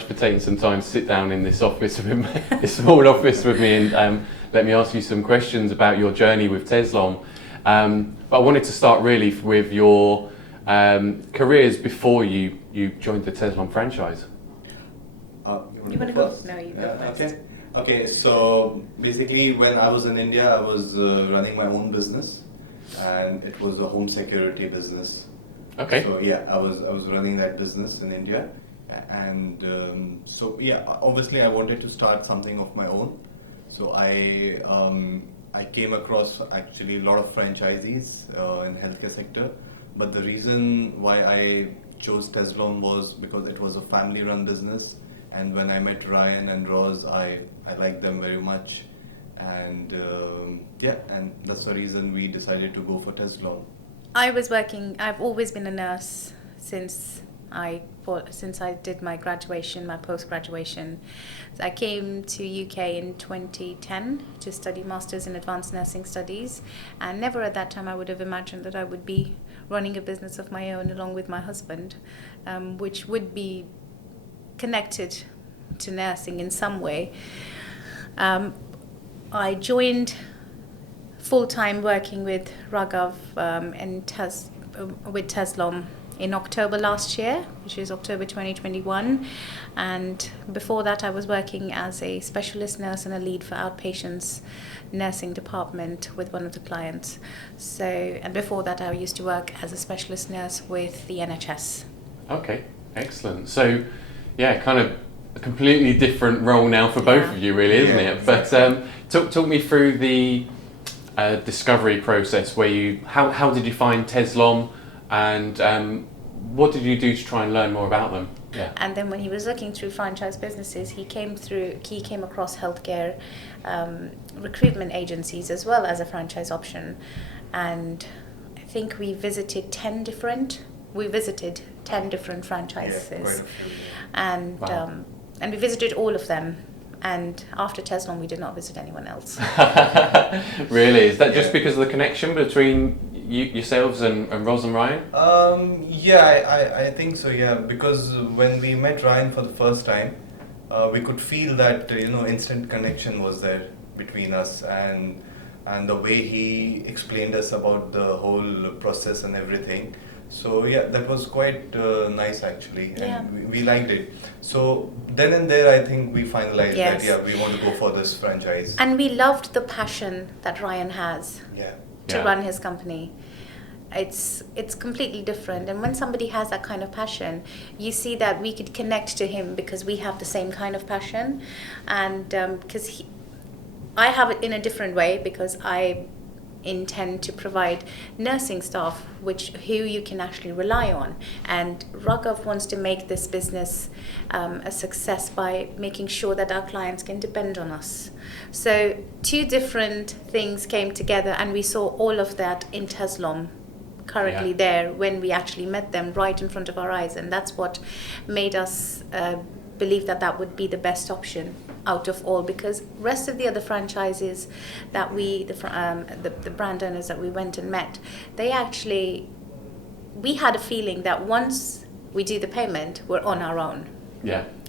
much for taking some time to sit down in this office with me, this small office with me, and let me ask you some questions about your journey with Tezlom. But I wanted to start really with your careers before you joined the Tezlom franchise. You want to go? No, you go first. Okay, so basically when I was in India, I was running my own business, and it was a home security business. Okay. So yeah, I was running that business in India, and so yeah, obviously I wanted to start something of my own. So I came across actually a lot of franchisees in healthcare sector, but the reason why I chose Tezlom was because it was a family-run business, and when I met Ryan and Roz, I liked them very much, and and that's the reason we decided to go for Tezlom. I've always been a nurse since I did my graduation, my post-graduation. So I came to UK in 2010 to study Masters in Advanced Nursing Studies, and never at that time I would have imagined that I would be running a business of my own along with my husband, which would be connected to nursing in some way. I joined full-time working with Raghav with Tezlom in October last year, which is October 2021, and before that I was working as a specialist nurse and a lead for outpatients nursing department with one of the clients. So, and before that I used to work as a specialist nurse with the NHS. Okay, excellent. So yeah, kind of a completely different role now for both of you, really, isn't it? Exactly. But talk me through the discovery process where how did you find Tezlom, and what did you do to try and learn more about them? Yeah. And then when he was looking through franchise businesses, he came across healthcare recruitment agencies as well as a franchise option, and I think we visited 10 different franchises, and wow. And we visited all of them. And after Tezlom, we did not visit anyone else. Really? Is that just because of the connection between yourselves and Roz and Ryan? I think so. Yeah, because when we met Ryan for the first time, we could feel that instant connection was there between us, and the way he explained us about the whole process and everything. So yeah, that was quite nice actually, and we liked it. So then and there, I think we finalized that we want to go for this franchise. And we loved the passion that Ryan has to run his company. It's completely different, and when somebody has that kind of passion, you see that we could connect to him because we have the same kind of passion, and because I have it in a different way, because I intend to provide nursing staff who you can actually rely on, and Raghav wants to make this business a success by making sure that our clients can depend on us. So two different things came together, and we saw all of that in Tezlom currently there when we actually met them right in front of our eyes, and that's what made us believe that would be the best option out of all, because rest of the other franchises that the brand owners that we went and met, we had a feeling that once we do the payment, we're on our own.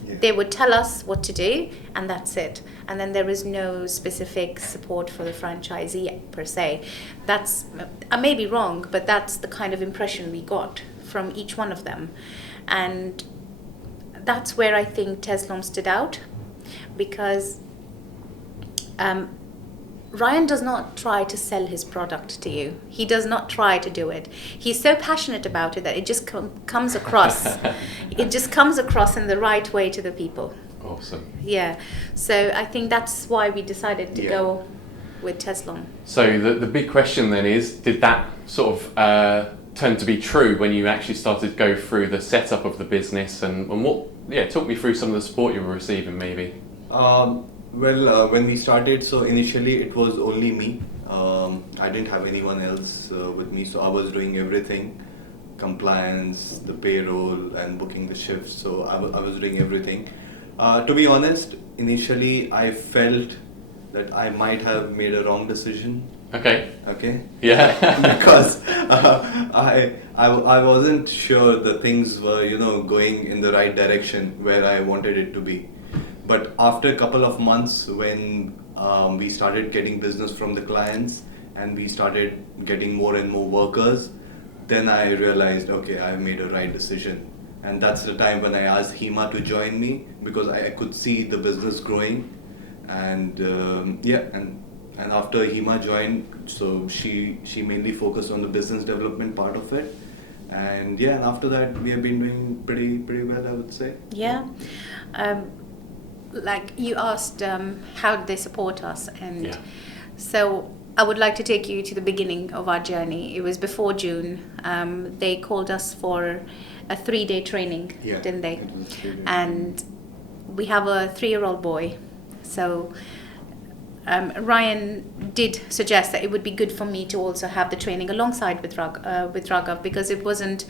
They would tell us what to do, and that's it. And then there is no specific support for the franchisee per se. I may be wrong, but that's the kind of impression we got from each one of them. And that's where I think Tezlom stood out, because Ryan does not try to sell his product to you. He does not try to do it. He's so passionate about it that it just comes across. It just comes across in the right way to the people. Awesome. Yeah. So I think that's why we decided to go with Tezlom. So the big question then is, did that sort of turn to be true when you actually started to go through the setup of the business, and what? Yeah, talk me through some of the support you were receiving, maybe. When we started, so initially it was only me. I didn't have anyone else with me, so I was doing everything, compliance, the payroll, and booking the shifts. So I was doing everything. To be honest, initially I felt that I might have made a wrong decision Okay. Okay. Yeah. Because I wasn't sure the things were going in the right direction where I wanted it to be. But after a couple of months, when we started getting business from the clients and we started getting more and more workers, then I realized, okay, I made a right decision. And that's the time when I asked Hima to join me, because I could see the business growing. And and after Hima joined, so she mainly focused on the business development part of it. And and after that we have been doing pretty well, I would say. Yeah. Like you asked, how did they support us? And so I would like to take you to the beginning of our journey. It was before June. They called us for a 3-day training, didn't they? It was 3 days. And we have a 3-year-old boy. So Ryan did suggest that it would be good for me to also have the training alongside with Raghav, because it wasn't...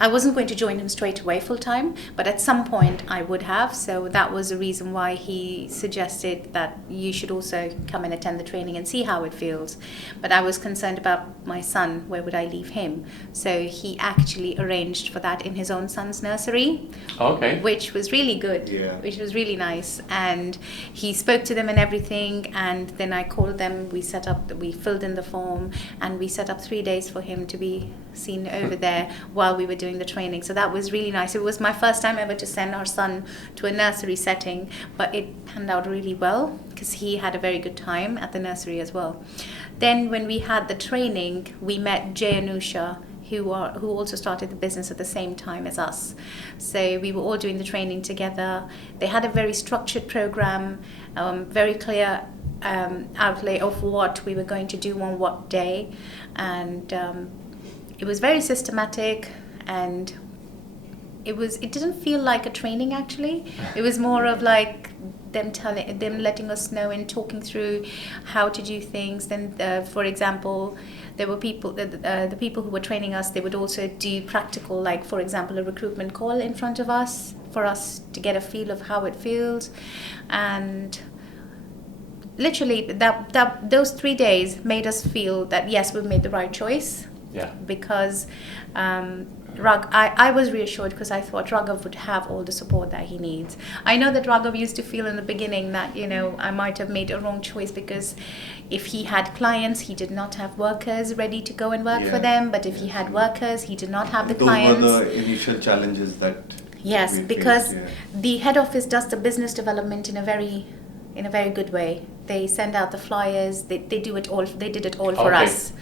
I wasn't going to join him straight away full time, but at some point I would have. So that was the reason why he suggested that you should also come and attend the training and see how it feels. But I was concerned about my son. Where would I leave him? So he actually arranged for that in his own son's nursery. Okay. Which was really good. Yeah. Which was really nice. And he spoke to them and everything. And then I called them. We filled in the form, and we set up 3 days for him to be seen over there while we were doing the training. So that was really nice. It was my first time ever to send our son to a nursery setting, but it panned out really well because he had a very good time at the nursery as well. Then when we had the training, we met Jay and Usha, who also started the business at the same time as us. So we were all doing the training together. They had a very structured program, very clear outlay of what we were going to do on what day, and it was very systematic, and it didn't feel like a training actually. It was more of like them letting us know and talking through how to do things. Then for example, there were people, the people who were training us, they would also do practical, like for example a recruitment call in front of us for us to get a feel of how it feels. And literally those 3 days made us feel that yes, we've made the right choice. Yeah. Because I was reassured because I thought Raghav would have all the support that he needs. I know that Raghav used to feel in the beginning that, I might have made a wrong choice, because if he had clients, he did not have workers ready to go and work for them. But if he had workers, he did not have the clients. Those were the initial challenges that yes, we because faced, the head office does the business development in a very good way. They send out the flyers. They do it all. They did it all for us.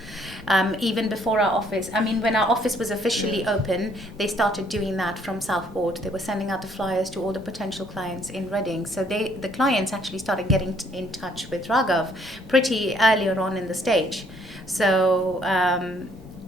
Even before our office. I mean, when our office was officially open, they started doing that from Southport. They were sending out the flyers to all the potential clients in Reading. So the clients actually started getting in touch with Raghav pretty earlier on in the stage. So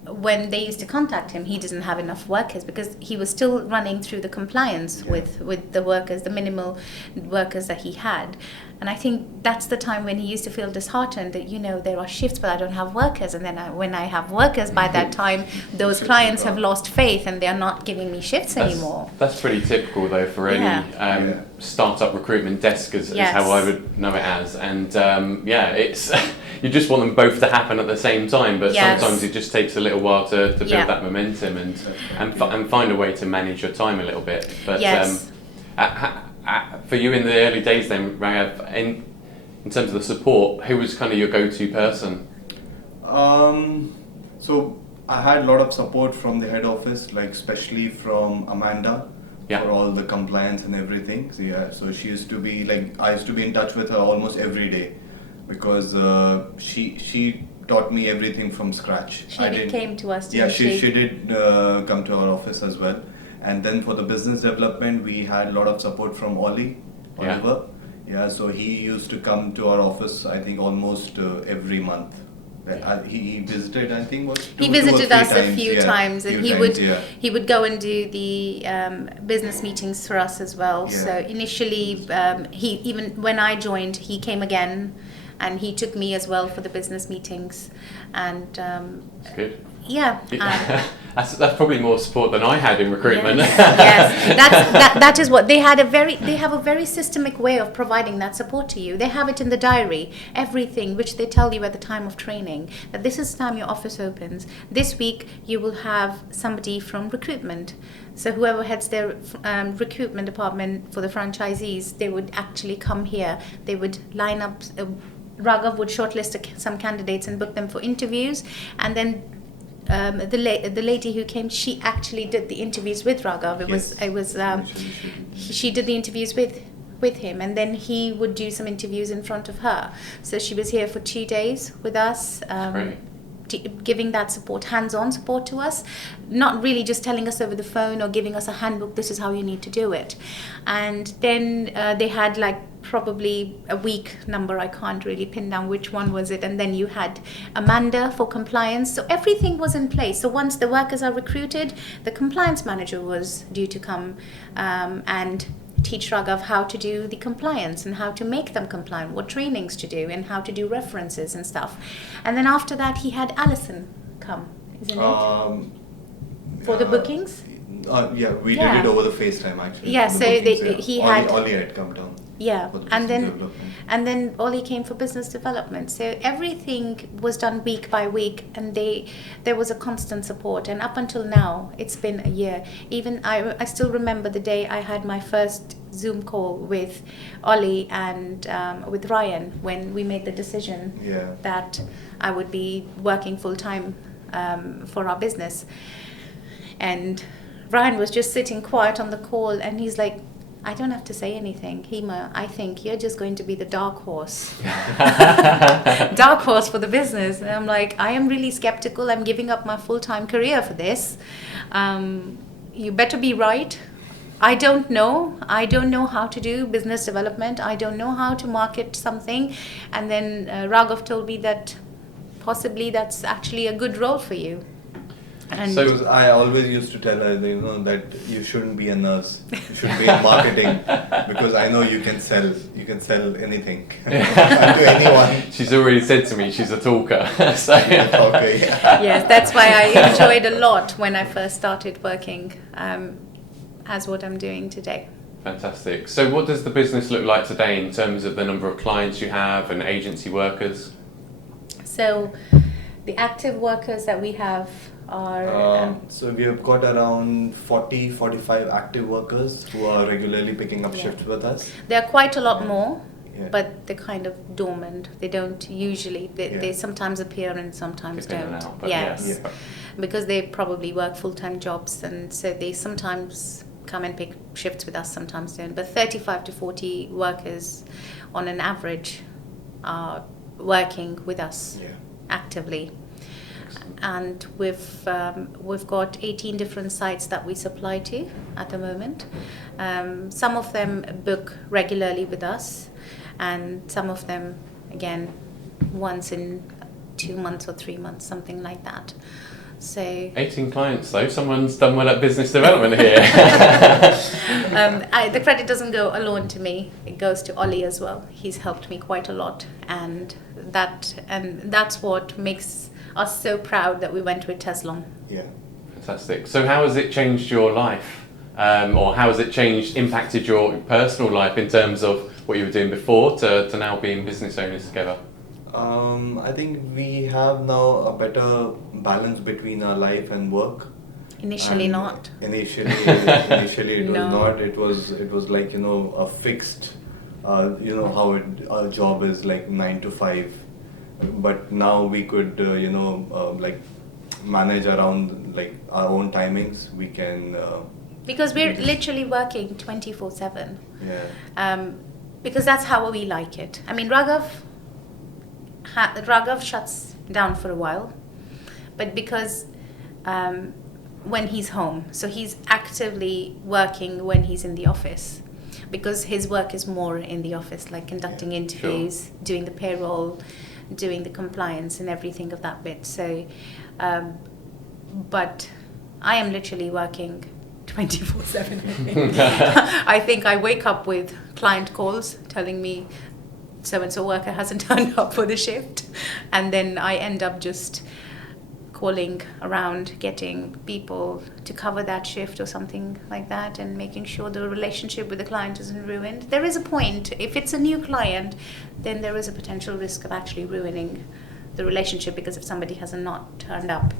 when they used to contact him, he didn't have enough workers because he was still running through the compliance with the workers, the minimal workers that he had. And I think that's the time when he used to feel disheartened that, there are shifts, but I don't have workers. And then when I have workers, by that time, those clients have lost faith and they're not giving me shifts anymore. That's pretty typical, though, for any startup recruitment desk, is how I would know it as. And it's you just want them both to happen at the same time, but sometimes it just takes a little while to build that momentum and find a way to manage your time a little bit. But for you in the early days then, Raghav, in terms of the support, who was kind of your go-to person? So I had a lot of support from the head office, like especially from Amanda for all the compliance and everything. So she used to be I used to be in touch with her almost every day, because she taught me everything from scratch. She came to us, didn't she? Yeah, she did come to our office as well. And then for the business development, we had a lot of support from Oliver. So he used to come to our office, I think, almost every month. He visited, I think, he visited us a few times, and he would go and do the business meetings for us as well. So initially, even when I joined, he came again, and he took me as well for the business meetings. And that's good. Yeah. That's probably more support than I had in recruitment. Yes. That is what they have a very systemic way of providing that support to you. They have it in the diary, everything which they tell you at the time of training, that this is the time your office opens. This week you will have somebody from recruitment. So whoever heads their recruitment department for the franchisees, they would actually come here. They would line up. Raghav would shortlist some candidates and book them for interviews, and then the lady who came, she actually did the interviews with Raghav. She did the interviews with him, and then he would do some interviews in front of her. So she was here for 2 days with us. Giving that support, hands-on support to us, not really just telling us over the phone or giving us a handbook, this is how you need to do it. And then they had probably a week number, I can't really pin down which one was it, and then you had Amanda for compliance. So everything was in place. So once the workers are recruited, the compliance manager was due to come and teach Raghav how to do the compliance and how to make them compliant, what trainings to do and how to do references and stuff. And then after that he had Alison come, isn't it? For the bookings? We did it over the FaceTime actually. Yeah, so Ollie had come down. Yeah, and then Ollie came for business development. So everything was done week by week, and there was a constant support. And up until now, it's been a year. Even I still remember the day I had my first Zoom call with Ollie and with Ryan when we made the decision that I would be working full time for our business. And Ryan was just sitting quiet on the call, and he's like, I don't have to say anything. Hima, I think you're just going to be the dark horse. Dark horse for the business. And I'm like, I am really skeptical. I'm giving up my full-time career for this. You better be right. I don't know. I don't know how to do business development. I don't know how to market something. And then Raghav told me that possibly that's actually a good role for you. And so I always used to tell her, that you shouldn't be a nurse. You should be in marketing, because I know you can sell anything to anyone. She's already said to me she's a talker. So. Okay. Yes, that's why I enjoyed a lot when I first started working as what I'm doing today. Fantastic. So what does the business look like today in terms of the number of clients you have and agency workers? So the active workers that we have are... so we have got around 45 active workers who are regularly picking up shifts with us. There are quite a lot more, but they're kind of dormant. They don't usually, they sometimes appear and sometimes don't. Yes, because they probably work full-time jobs, and so they sometimes come and pick shifts with us, sometimes don't. But 35 to 40 workers on an average are working with us actively. And we've got 18 different sites that we supply to at the moment. Some of them book regularly with us, and some of them, again, once in 2 months or 3 months, something like that. So 18 clients though, someone's done well at business development here. The credit doesn't go alone to me, it goes to Ollie as well. He's helped me quite a lot, and that's what makes us so proud that we went with Tezlom. Yeah. Fantastic. So how has it changed your life? Or how has it impacted your personal life in terms of what you were doing before to now being business owners together? I think we have now a better balance between our life and work. Initially not. Initially it was not. It was like, a fixed, how our job is like 9 to 5. But now we could, manage around like our own timings. We can... because we're literally working 24/7. Yeah. Because that's how we like it. I mean, Raghav shuts down for a while, but because when he's home, so he's actively working when he's in the office, because his work is more in the office, like conducting interviews, doing the payroll, doing the compliance and everything of that bit. So, but I am literally working 24/7. I think I wake up with client calls telling me so-and-so worker hasn't turned up for the shift, and then I end up just calling around, getting people to cover that shift or something like that, and making sure the relationship with the client isn't ruined. There is a point. If it's a new client, then there is a potential risk of actually ruining the relationship because if somebody has not turned up,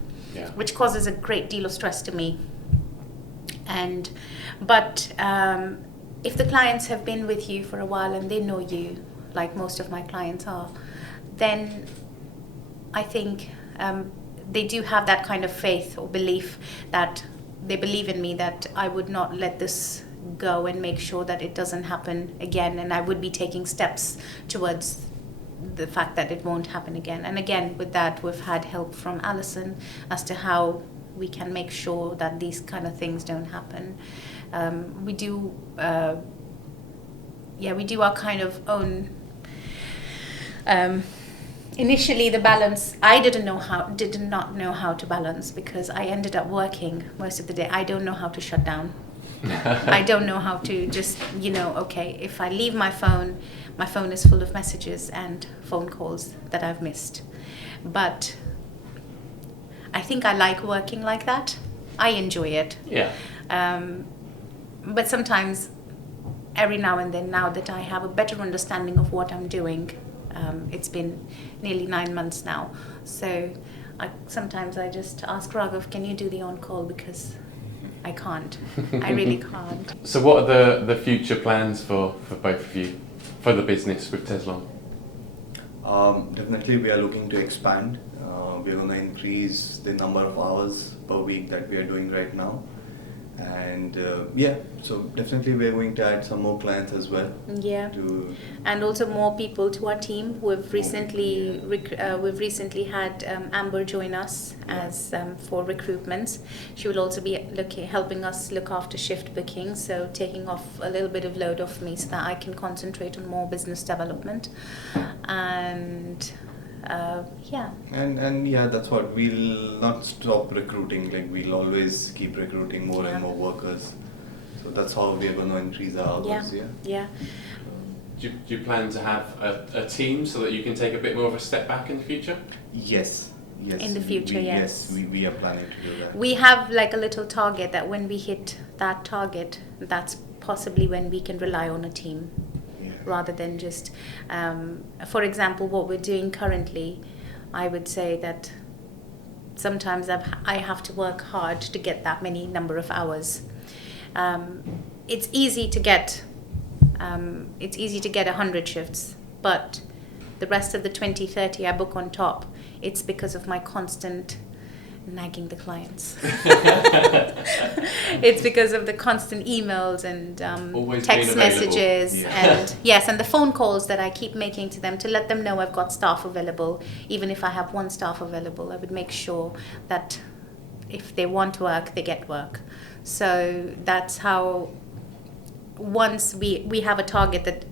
which causes a great deal of stress to me. But if the clients have been with you for a while and they know you, like most of my clients are, then I think they do have that kind of faith or belief that they believe in me, that I would not let this go and make sure that it doesn't happen again, and I would be taking steps towards the fact that it won't happen again. And again, with that, we've had help from Alison as to how we can make sure that these kind of things don't happen. We do our kind of own. Initially, the balance, I did not know how to balance, because I ended up working most of the day. I don't know how to shut down. I don't know how to just, okay, if I leave my phone is full of messages and phone calls that I've missed. But I think I like working like that. I enjoy it. Yeah. But sometimes, every now and then, now that I have a better understanding of what I'm doing, it's been nearly 9 months now. So sometimes I just ask Raghav, can you do the on-call? Because I can't. I really can't. So what are the future plans for both of you, for the business with Tezlom? Definitely we are looking to expand. We're going to increase the number of hours per week that we are doing right now. And so definitely we're going to add some more clients as well. Yeah, and also more people to our team. We've recently had Amber join us as for recruitments. She will also be helping us look after shift booking, so taking off a little bit of load off me so that I can concentrate on more business development. And that's what, we'll not stop recruiting. Like, we'll always keep recruiting more and more workers. So that's how we're going to increase our hours. Yeah. Do you plan to have a team so that you can take a bit more of a step back in the future? Yes. In the future, yes. Yes, we are planning to do that. We have like a little target that when we hit that target, that's possibly when we can rely on a team. Rather than just, for example, what we're doing currently, I would say that sometimes I have to work hard to get that many number of hours. It's easy to get 100 shifts, but the rest of the 20-30 I book on top. It's because of my constant nagging the clients. It's because of the constant emails and text messages and and the phone calls that I keep making to them to let them know I've got staff available. Even if I have one staff available, I would make sure that if they want work, they get work. So that's how, once we have a target that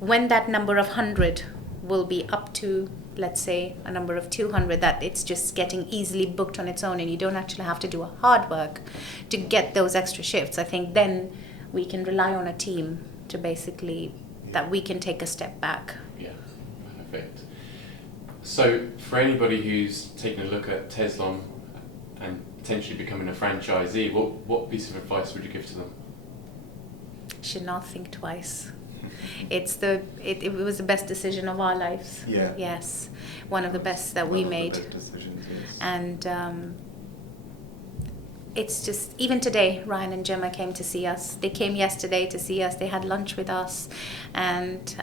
when that number of 100 will be up to, let's say, a number of 200, that it's just getting easily booked on its own and you don't actually have to do a hard work to get those extra shifts. I think then we can rely on a team to basically, that we can take a step back. Yeah, perfect. So for anybody who's taking a look at Tezlom and potentially becoming a franchisee, what piece of advice would you give to them? Should not think twice. It was the best decision of our lives. Yeah. Yes, one of the best that we made. One of the best decisions, yes. And it's just, even today, Ryan and Gemma came to see us. They came yesterday to see us. They had lunch with us, and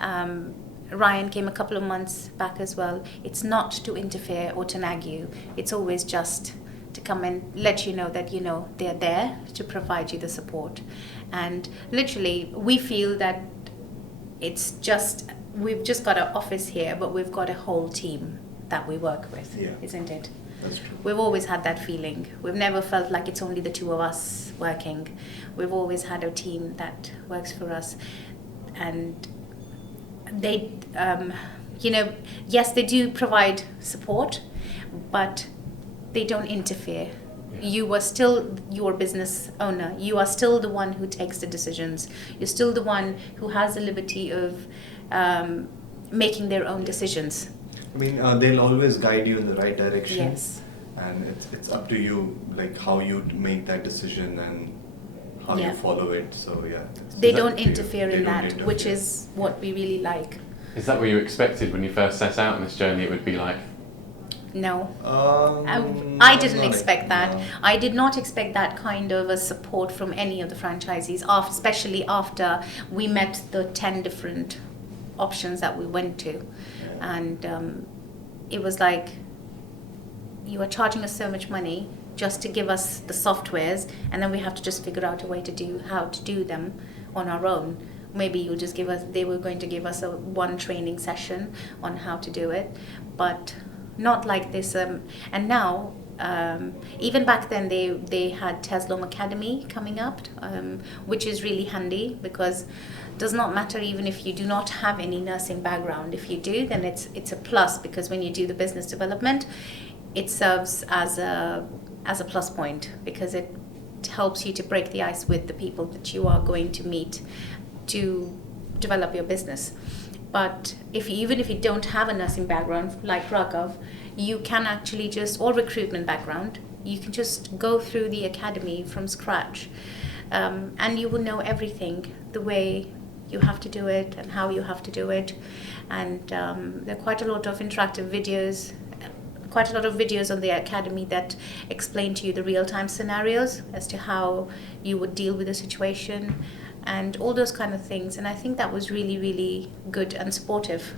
Ryan came a couple of months back as well. It's not to interfere or to nag you. It's always just to come and let you know that they're there to provide you the support. And literally, we feel that we've just got an office here, but we've got a whole team that we work with, isn't it? That's true. We've always had that feeling. We've never felt like it's only the two of us working. We've always had a team that works for us. And they, yes, they do provide support, but they don't interfere. You are still your business owner. You are still the one who takes the decisions. You're still the one who has the liberty of making their own decisions. I mean, they'll always guide you in the right direction. Yes. And it's up to you, like how you make that decision and how you follow it. So yeah. They don't interfere in that, which is what we really like. Is that what you expected when you first set out on this journey? It would be like. No, I didn't expect that. No. I did not expect that kind of a support from any of the franchisees, especially after we met the 10 different options that we went to. And it was like, you are charging us so much money just to give us the softwares, and then we have to just figure out a way to do how to do them on our own. Maybe you just give us, they were going to give us one training session on how to do it, but not like this. And now, even back then, they had Tezlom Academy coming up, which is really handy, because it does not matter even if you do not have any nursing background. If you do, then it's a plus, because when you do the business development, it serves as a plus point, because it helps you to break the ice with the people that you are going to meet to develop your business. But even if you don't have a nursing background like Raghav, you can actually or recruitment background, you can just go through the academy from scratch, and you will know everything, the way you have to do it and how you have to do it. And there are quite a lot of interactive videos, quite a lot of videos on the academy that explain to you the real-time scenarios as to how you would deal with a situation and all those kind of things. And I think that was really, really good and supportive,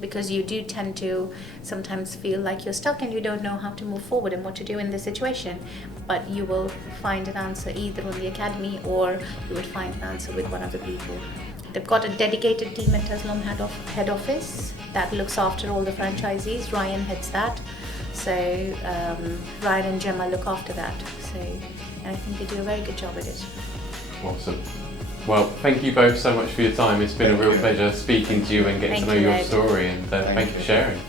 because you do tend to sometimes feel like you're stuck and you don't know how to move forward and what to do in this situation. But you will find an answer either on the academy, or you would find an answer with one of the people. They've got a dedicated team at Tezlom head office that looks after all the franchisees. Ryan heads that. So Ryan and Gemma look after that. And I think they do a very good job at it. Awesome. Well, thank you both so much for your time. It's been a real pleasure speaking to you and getting to know your story, and thank you for sharing.